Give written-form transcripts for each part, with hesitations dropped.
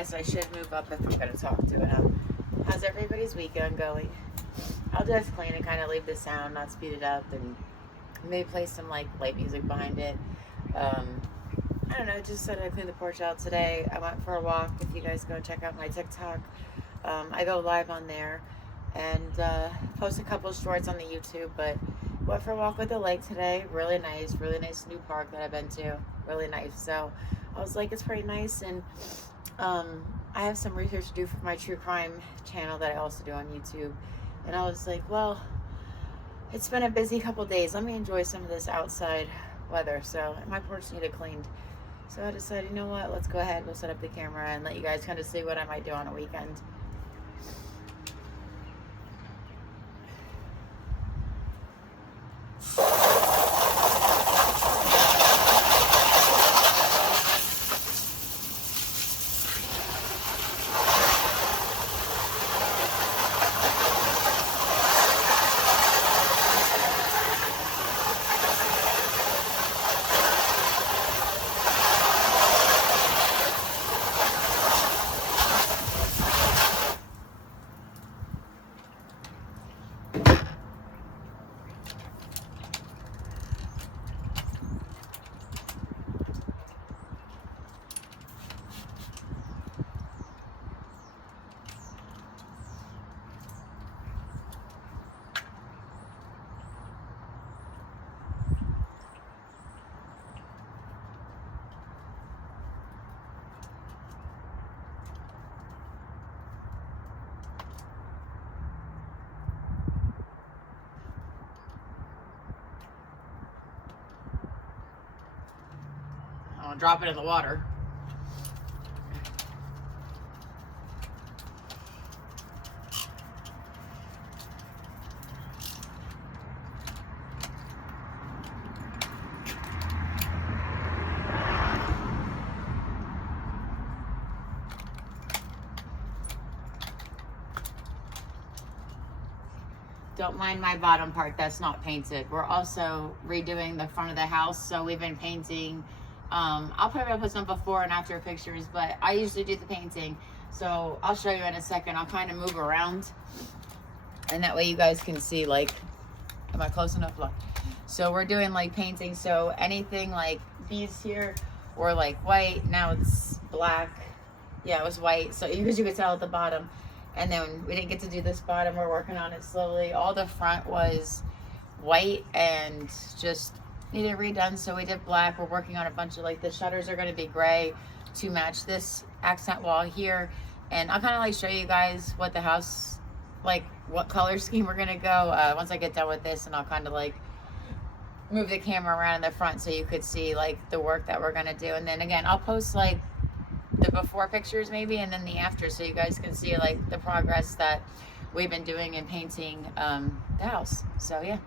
guess I should move up if I'm going to talk to it. How's everybody's weekend going? I'll just clean and kind of leave the sound, not speed it up, and maybe play some like light music behind it. I don't know, just said I cleaned the porch out today. I went for a walk. If you guys go check out my TikTok, I go live on there and post a couple shorts on the YouTube, but went for a walk with the lake today. Really nice new park that I've been to. Really nice. So I was like, it's pretty nice. And I have some research to do for my true crime channel that I also do on YouTube. And I was like, well, it's been a busy couple days. Let me enjoy some of this outside weather. So my porch needed cleaned. So I decided, you know what, let's go ahead, we'll set up the camera and let you guys kind of see what I might do on a weekend. I'll drop it in the water. Don't mind my bottom part that's not painted. We're also redoing the front of the house, so we've been painting. I'll probably put some before and after pictures, but I usually do the painting, so I'll show you in a second. I'll kind of move around, and that way you guys can see, like, am I close enough? Look. So we're doing like painting, so anything like these here or like white, now it's black. Yeah, it was white, so because you could tell at the bottom. And then we didn't get to do this bottom. We're working on it slowly. All the front was white and just needed redone, so we did black. We're working on a bunch of, like, the shutters are going to be gray to match this accent wall here. And I'll kind of like show you guys what the house, like what color scheme we're going to go once I get done with this, and I'll kind of like move the camera around in the front so you could see like the work that we're going to do. And then again, I'll post like the before pictures maybe, and then the after, so you guys can see like the progress that we've been doing in painting the house. So yeah.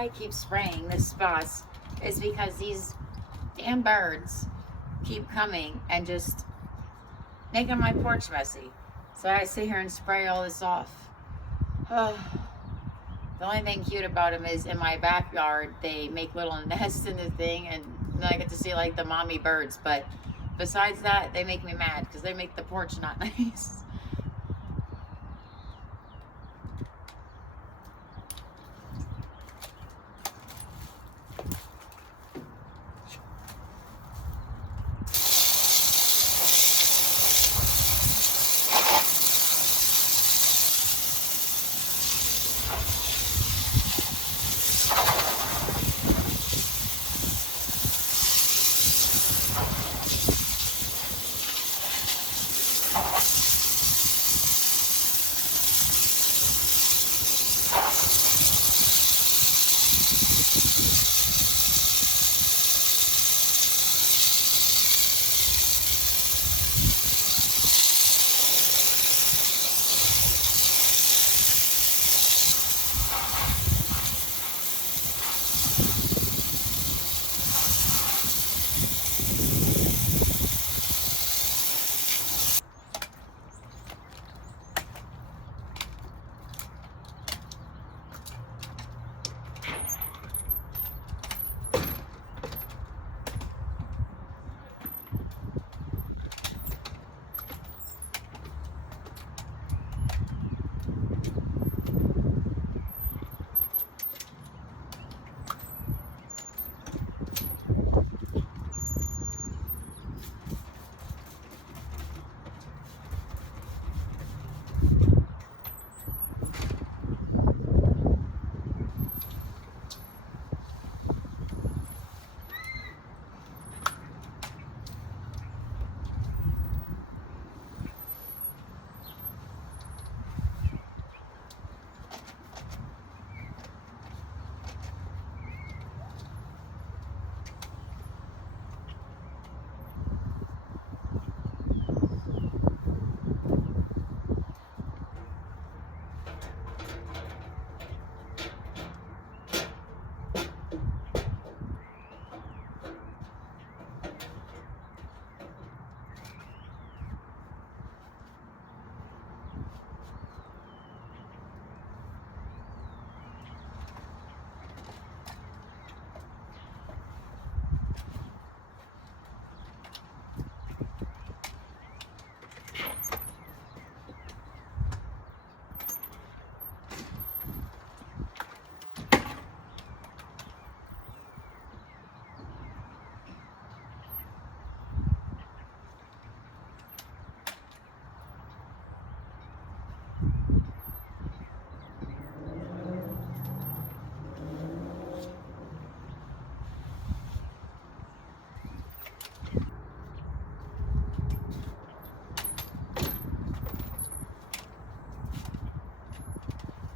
why I keep spraying this spots is because these damn birds keep coming and just making my porch messy. So I sit here and spray all this off. The only thing cute about them is in my backyard, they make little nests in the thing, and then I get to see like the mommy birds. But besides that, they make me mad because they make the porch not nice.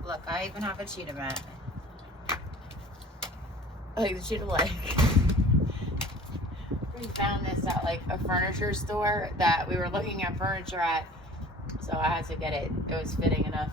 Look, I even have a cheetah mat. Like the cheetah leg. We found this at like a furniture store that we were looking at furniture at, so I had to get it. It was fitting enough.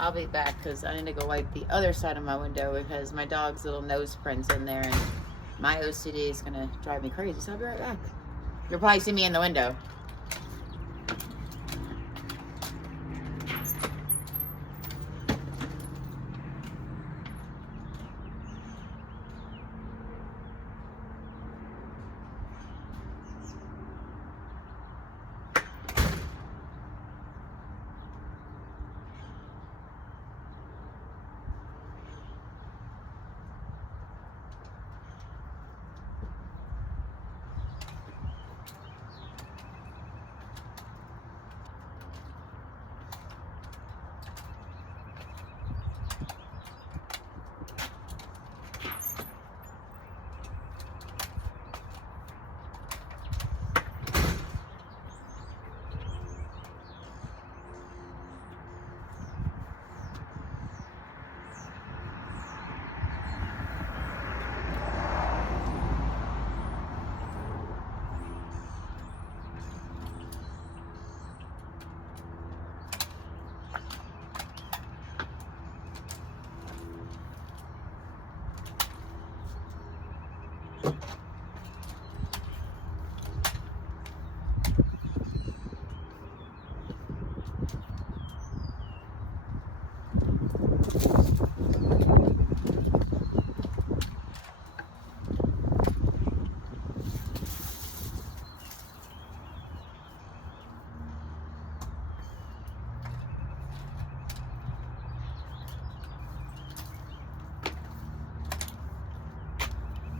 I'll be back because I need to go wipe the other side of my window because my dog's little nose print's in there and my OCD is gonna drive me crazy. So I'll be right back. You'll probably see me in the window.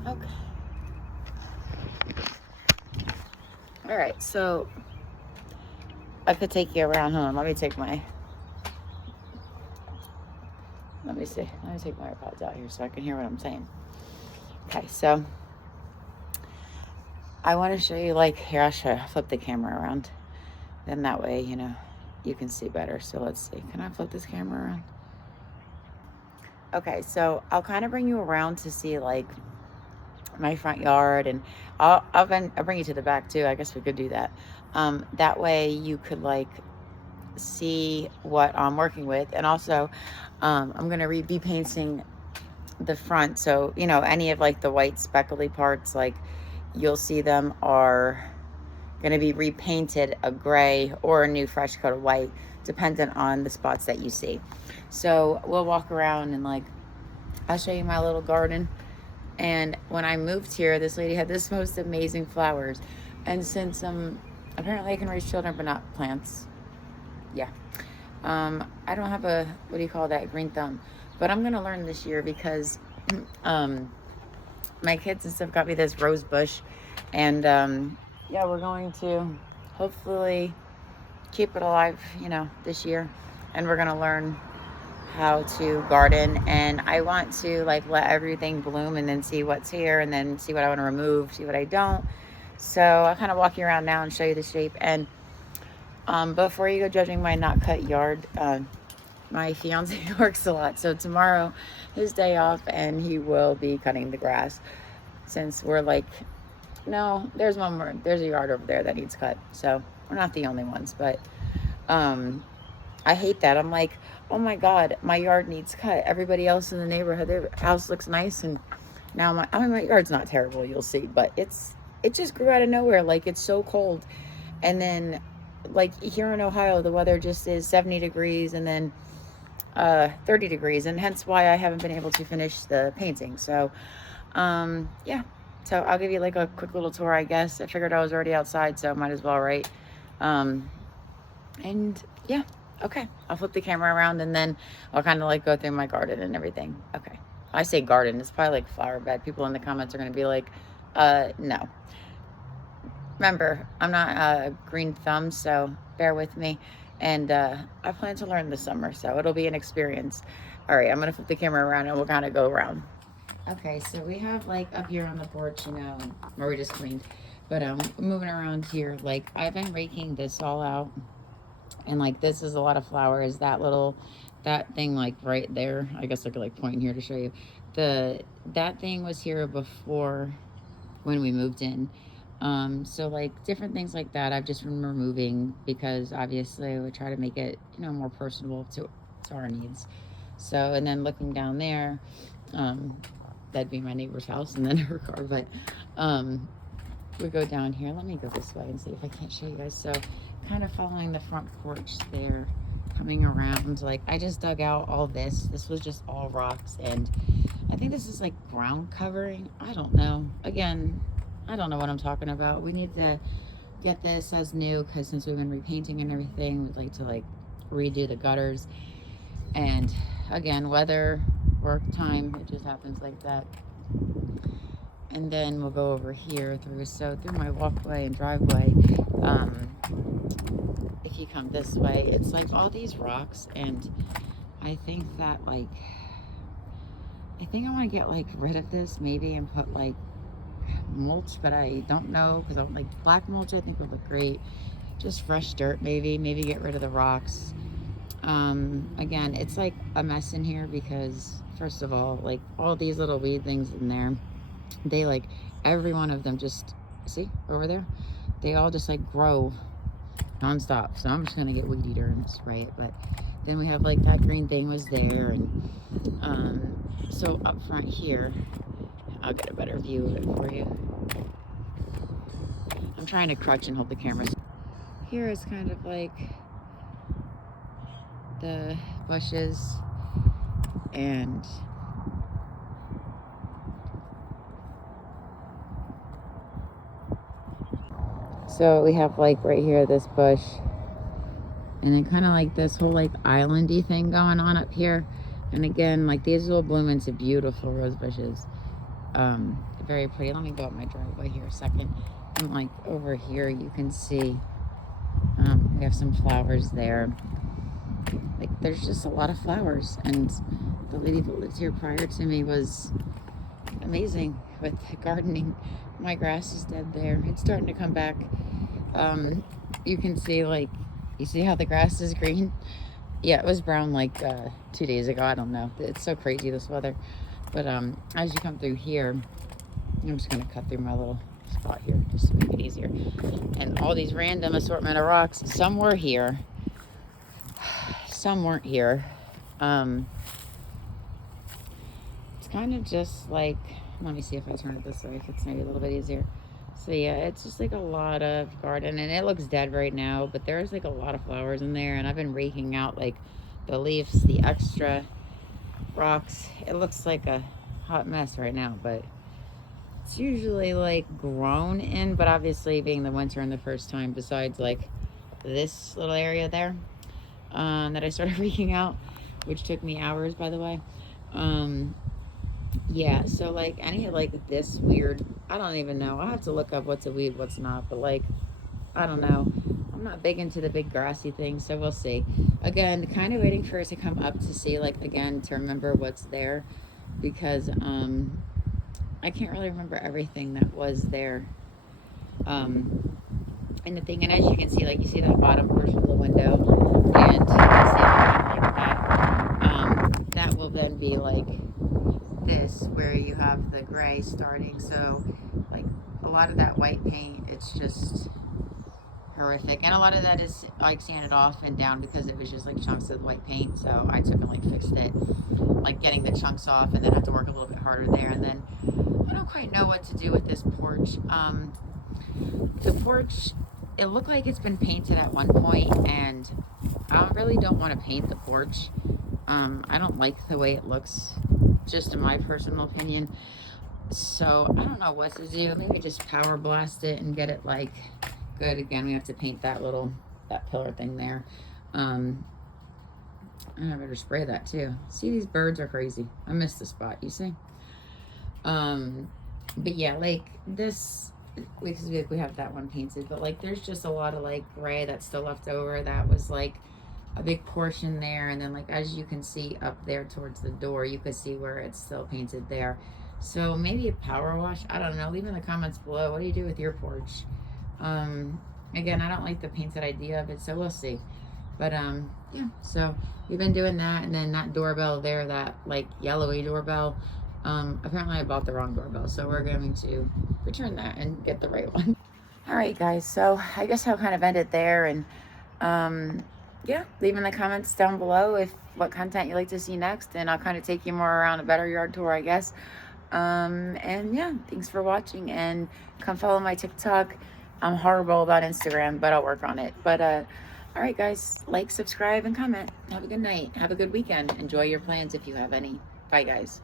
Okay. All right, so I could take you around. Hold on, let me take my AirPods out here so I can hear what I'm saying. Okay, so I want to show you, like, here, I'll flip the camera around. Then that way, you know, you can see better. So let's see. Can I flip this camera around? Okay, so I'll kind of bring you around to see, like, my front yard, and I'll bring you to the back too. I guess we could do that. That way you could, like, see what I'm working with. And also, I'm going to be painting the front. So, you know, any of, like, the white speckly parts, like, you'll see them are going to be repainted a gray or a new fresh coat of white, dependent on the spots that you see. So we'll walk around and, like, I'll show you my little garden. And when I moved here, this lady had this most amazing flowers. And since apparently I can raise children but not plants. Yeah. I don't have a, what do you call that, green thumb. But I'm going to learn this year because my kids and stuff got me this rose bush. And yeah, we're going to hopefully keep it alive, you know, this year. And we're going to learn how to garden. And I want to, like, let everything bloom and then see what's here and then see what I want to remove, see what I don't. So I'll kind of walk you around now and show you the shape. And before you go judging my not cut yard, my fiance works a lot. So tomorrow, his day off, and he will be cutting the grass. Since we're like, no, there's a yard over there that needs cut. So we're not the only ones, but I hate that. I'm like, oh my God, my yard needs cut. Everybody else in the neighborhood, their house looks nice. And now my yard's not terrible, you'll see, but it just grew out of nowhere. Like, it's so cold. And then, like, here in Ohio, the weather just is 70 degrees and then 30 degrees. And hence why I haven't been able to finish the painting. So, yeah. So I'll give you, like, a quick little tour, I guess. I figured I was already outside, so might as well, right? And yeah. Okay, I'll flip the camera around and then I'll kind of, like, go through my garden and everything. Okay. I say garden, it's probably like flower bed. People in the comments are going to be like, no. Remember, I'm not a green thumb, so bear with me. And I plan to learn this summer, so it'll be an experience. All right, I'm going to flip the camera around and we'll kind of go around. Okay, so we have, like, up here on the porch, you know, where we just cleaned. But moving around here, like, I've been raking this all out. And, like, this is a lot of flowers. That thing, like, right there, I guess I could, like, point here to show you. That thing was here before when we moved in. So, like, different things like that I've just been removing because obviously we try to make it, you know, more personable to to our needs. So, and then looking down there, that'd be my neighbor's house and then her car. But we go down here. Let me go this way and see if I can't show you guys. So kind of following the front porch there, coming around. Like, I just dug out all this. This was just all rocks, and I think this is like ground covering. I don't know. Again, I don't know what I'm talking about. We need to get this as new, because since we've been repainting and everything, we'd like to like redo the gutters. And again, weather, work time, it just happens like that. And then we'll go over here through my walkway and driveway. If you come this way, it's like all these rocks, and I think that I want to get like rid of this maybe and put like mulch, but I don't know, because I don't like black mulch. I think would look great. Just fresh dirt, maybe get rid of the rocks. Again, it's like a mess in here because first of all, like all these little weed things in there, they like every one of them just see over there, they all just like grow non-stop. So I'm just gonna get weed eater and spray it. But then we have like that green thing was there, and so up front here, I'll get a better view of it for you. I'm trying to crutch and hold the camera. Here is kind of like the bushes, and so we have like right here this bush, and then kind of like this whole like islandy thing going on up here. And again, like these will bloom into beautiful rose bushes. Very pretty. Let me go up my driveway here a second. And like over here you can see we have some flowers there. Like there's just a lot of flowers, and the lady that lived here prior to me was amazing with gardening. My grass is dead there. It's starting to come back. You can see, like, you see how the grass is green? Yeah, it was brown like 2 days ago. I don't know. It's so crazy, this weather. But as you come through here, I'm just going to cut through my little spot here just to make it easier. And all these random assortment of rocks. Some were here. Some weren't here. It's kind of just like, let me see if I turn it this way, if it's maybe a little bit easier. So yeah, it's just like a lot of garden, and it looks dead right now, but there's like a lot of flowers in there, and I've been raking out like the leaves, the extra rocks. It looks like a hot mess right now, but it's usually like grown in, but obviously being the winter and the first time, besides like this little area there that I started raking out, which took me hours, by the way. Yeah, so like any like this weird, I don't even know, I'll have to look up what's a weed, what's not, but like I don't know, I'm not big into the big grassy things, so we'll see. Again, kind of waiting for it to come up to see, like, again, to remember what's there, because I can't really remember everything that was there. And the thing, and as you can see, like, you see that bottom portion of the window, and you can see everything like that. That will then be like this, where you have the gray starting. So like a lot of that white paint, it's just horrific, and a lot of that is like sanded off and down because it was just like chunks of white paint. So I took and like fixed it, like getting the chunks off, and then have to work a little bit harder there. And then I don't quite know what to do with this porch. The porch, it looked like it's been painted at one point, and I really don't want to paint the porch. I don't like the way it looks, just in my personal opinion. So I don't know what to do. Maybe just power blast it and get it like good. Again, we have to paint that pillar thing there. I better spray that too. See, these birds are crazy. I missed the spot, you see? But yeah, like this, because we have that one painted, but like there's just a lot of like gray that's still left over. That was like a big portion there, and then like as you can see up there towards the door, you could see where it's still painted there. So maybe a power wash, I don't know. Leave in the comments below, what do you do with your porch? Again, I don't like the painted idea of it, so we'll see. But yeah, so we've been doing that. And then that doorbell there, that like yellowy doorbell, apparently I bought the wrong doorbell, so we're going to return that and get the right one. All right, guys, so I guess I'll kind of end it there, and yeah, leave in the comments down below if what content you'd like to see next, and I'll kind of take you more around a better yard tour, I guess. And yeah, thanks for watching, and come follow my TikTok. I'm horrible about Instagram, but I'll work on it. But all right, guys, like, subscribe, and comment. Have a good night. Have a good weekend. Enjoy your plans if you have any. Bye, guys.